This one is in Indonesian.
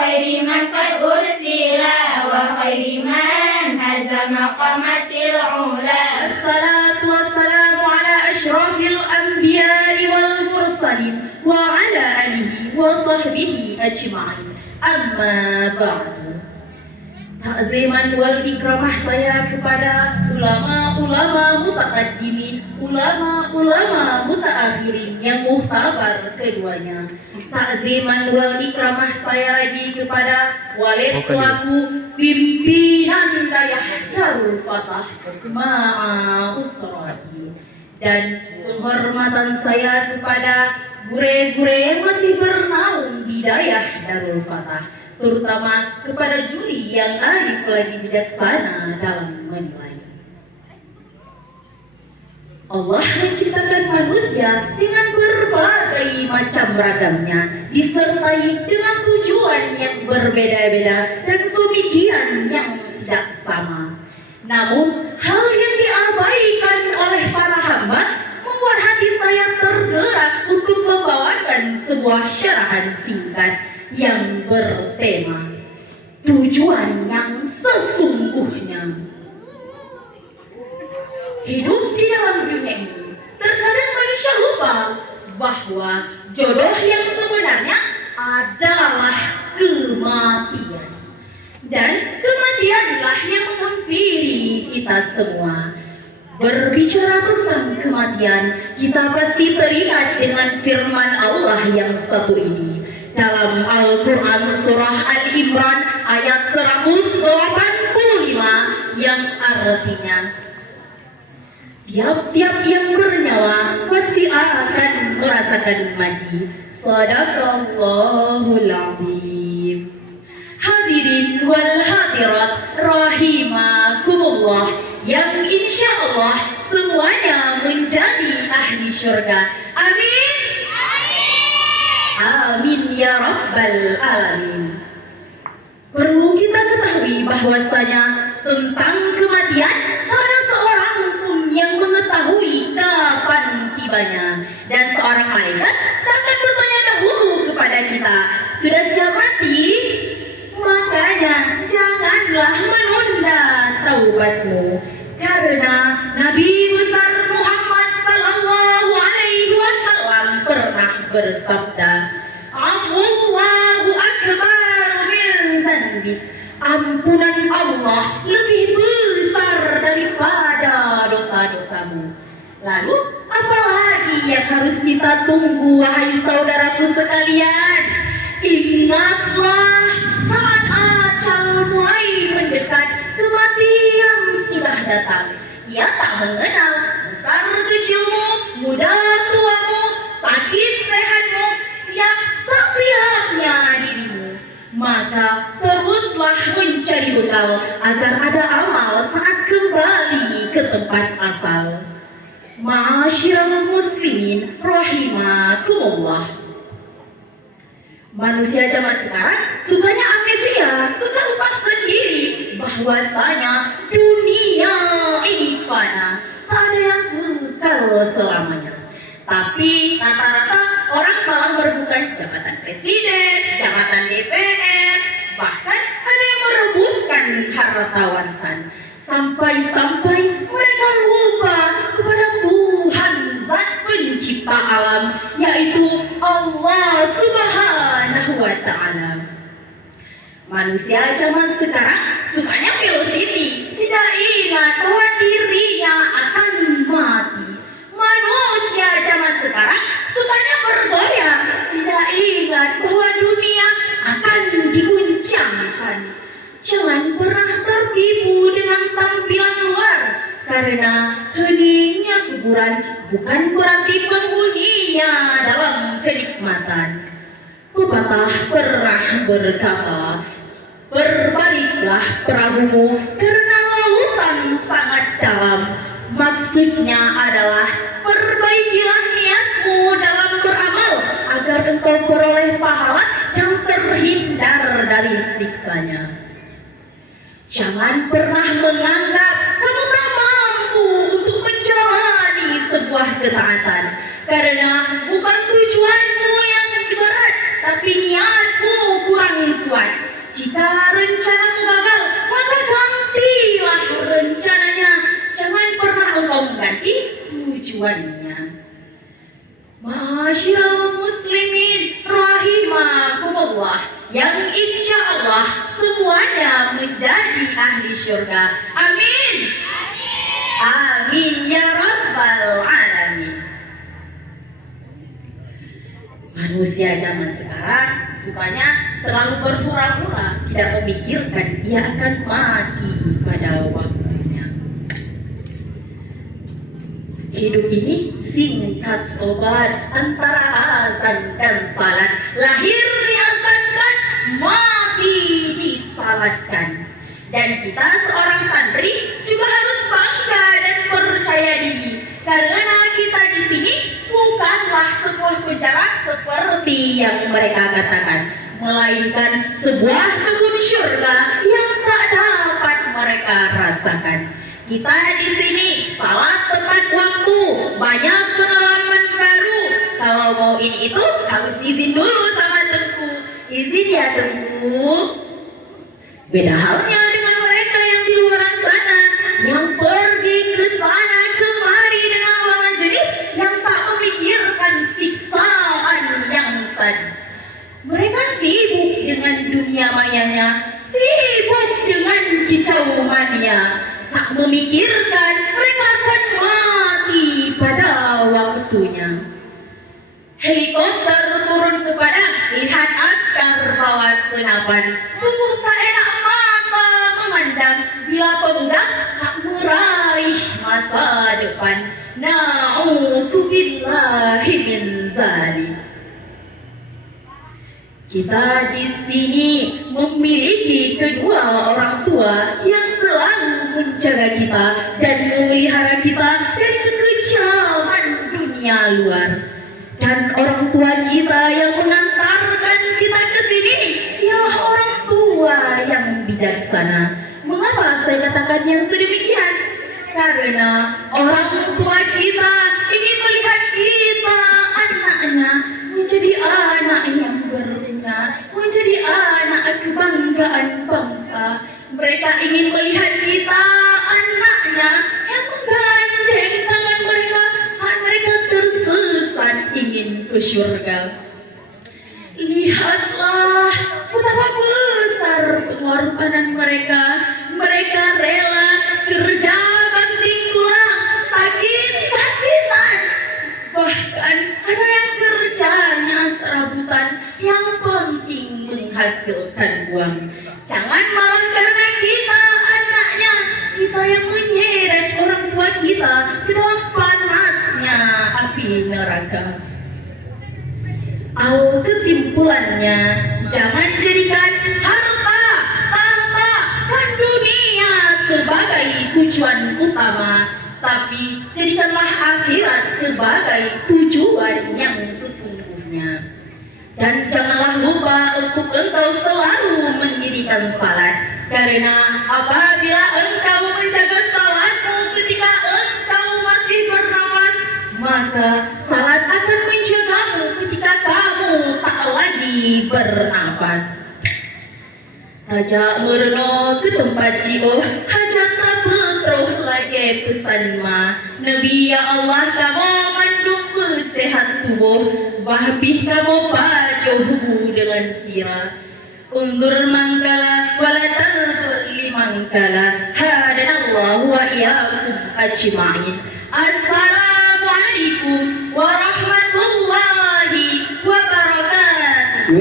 خير من قد أرسل وخير من هزم قامت العلا. الصلاة والسلام على أشرف الأنبياء والمرسلين وعلى آله وصحبه أجمعين. أما بعد, takziman wal ikramah saya kepada ulama-ulama mutaqaddimin, ulama-ulama mutaakhirin yang muhtabar keduanya. Takziman wal ikramah saya lagi kepada walid selaku pimpinan dayah Darul Fatah ma'a usrati, dan penghormatan saya kepada gure-gure yang masih bernaung di dayah Darul Fatah, terutama kepada juri yang arif lagi bijaksana dalam menilai. Allah menciptakan manusia dengan berbagai macam ragamnya, disertai dengan tujuan yang berbeda-beda dan pemikiran yang tidak sama. Namun, hal yang diabaikan oleh para hamba membuat hati saya tergerak untuk membawakan sebuah syarahan singkat yang bertema tujuan yang sesungguhnya. Hidup di dalam dunia ini, terkadang manusia lupa bahwa jodoh yang sebenarnya adalah kematian. Dan kematianlah yang menghampiri kita semua. Berbicara tentang kematian, kita pasti teringat dengan firman Allah yang satu ini dalam Al-Quran surah Al-Imran ayat 185 yang artinya, tiap-tiap yang bernyawa pasti akan merasakan mati. Shadaqallahul azim. Hadirin wal hadirat rahimakumullah, yang insya Allah semuanya menjadi ahli syurga. Amin. Amin ya rabbal alamin. Perlu kita ketahui bahwasanya tentang kematian tak ada seorang pun yang mengetahui kapan tibanya, dan seorang malaikat takkan bertanya dahulu kepada kita, sudah siap mati? Makanya janganlah menunda taubatmu, karena Nabi besar Muhammad sallallahu alaihi wasallam pernah bersabda, Allahu akbar min zanbi, ampunan Allah lebih besar daripada dosa-dosamu. Lalu apalagi yang harus kita tunggu, wahai saudaraku sekalian? Ingatlah, saat ajal mulai mendekat, kematian sudah datang. Ia tak mengenal besar kecilmu, muda tuamu, sakit sehatmu, siap tak siapnya dirimu. Maka teruslah mencari bekal agar ada amal saat kembali ke tempat asal. Ma'asyiral muslimin rahimakumullah. Manusia zaman sekarang sukanya amnesia, suka lupa sendiri bahwasanya dunia ini fana, tak ada yang kekal selamanya. Tapi rata-rata orang malah merebutkan jabatan presiden, jabatan DPR, bahkan ada yang merebutkan harta warisan. Sampai-sampai mereka lupa kepada Tuhan Zat pencipta alam, yaitu Allah Subhanahu wa Ta'ala. Manusia zaman sekarang sukanya filosofi, tidak ingat bahwa dirinya akan mati. Manusia zaman sekarang sukanya bergoyang, tidak ingat bahwa dunia akan diguncangkan. Jangan pernah tertipu dengan tampilan luar, karena heningnya kuburan bukan berarti penghuninya dalam kenikmatan. Pepatah pernah berkata, berbaliklah perahumu karena lautan sangat dalam. Maksudnya adalah perbaikilah niatmu dalam beramal agar engkau beroleh pahala dan terhindar dari siksanya. Jangan pernah menganggap kamu tak mampu untuk menjalani sebuah ketaatan, karena bukan tujuanmu yang berat, tapi niatmu kurang yang kuat. Jika rencanamu gagal, maka gantilah rencananya. Jangan pernah engkau mengganti tujuannya. Masyaallah muslimin rahimakumullah, yang insya Allah semuanya menjadi ahli syurga. Amin. Amin ya rabbal alamin. Manusia zaman sekarang sukanya terlalu berpura-pura, tidak memikirkan ia akan mati pada waktunya. Hidup ini singkat sobat, antara azan dan salat. Lahir diazankan, mati disalatkan. Dan kita seorang santri juga harus bangga dan percaya diri, karena kita di sini bukanlah sebuah penjara seperti yang mereka katakan, melainkan sebuah kebun syurga yang tak dapat mereka rasakan. Kita di sini salat tepat waktu, banyak pengalaman baru. Kalau mau ini itu harus izin dulu sama Tengku. Izin ya Tengku. Beda halnya dengan mereka yang di luar sana, yang pergi ke sana kemari dengan lawan jenis yang tak memikirkan siksaan yang sadis. Mereka sibuk dengan dunia mayanya, sibuk dengan kicauannya, tak memikirkan mereka akan mati pada waktunya. Helikopter turun ke padang, lihat askar bawa senapan. Sungguh tak enak mata memandang bila pemuda tak meraih masa depan. Na'udzubillahi min zalik. Kita di sini memiliki kedua orang tua yang selalu menjaga kita dan memelihara kita dari kekecauan dunia luar. Dan orang tua kita yang mengantarkan kita ke sini ialah orang tua yang bijaksana. Mengapa saya katakan yang sedemikian? Karena orang tua kita ingin melihat kita, anaknya, menjadi anak yang berguna, menjadi anak kebanggaan bangsa. Mereka ingin melihat kita, anaknya, yang menggandeng tangan mereka saat mereka tersesat ingin ke syurga. Lihatlah betapa besar pengorbanan mereka. Mereka rela kerja banting tulang, sakit-sakitan. Bahkan ada yang kerjanya serabutan, yang penting menghasilkan uang. Jangan malah karena kita anaknya, kita yang menyeret orang tua kita ke dalam panasnya api neraka. Kesimpulannya, jangan jadikan harta, tahta, dan dunia sebagai tujuan utama, tapi jadikanlah akhirat sebagai tujuan yang sesungguhnya. Dan janganlah lupa untuk engkau selalu mendirikan salat, karena apabila engkau menjaga salatmu ketika engkau masih bernafas, maka salat akan menjagamu ketika kamu tak lagi bernafas. Tajak merno ke tempat jioh, hajat tak betroh lagi pesan ma. Nabi ya Allah kamu mandung sehat tubuh, bahbih kamu pajoh dengan sirah. Undur mangkala wala tantur limangkala, hadanallahu wa iyyakum ajma'in. Assalamualaikum warahmatullahi wabarakatuh.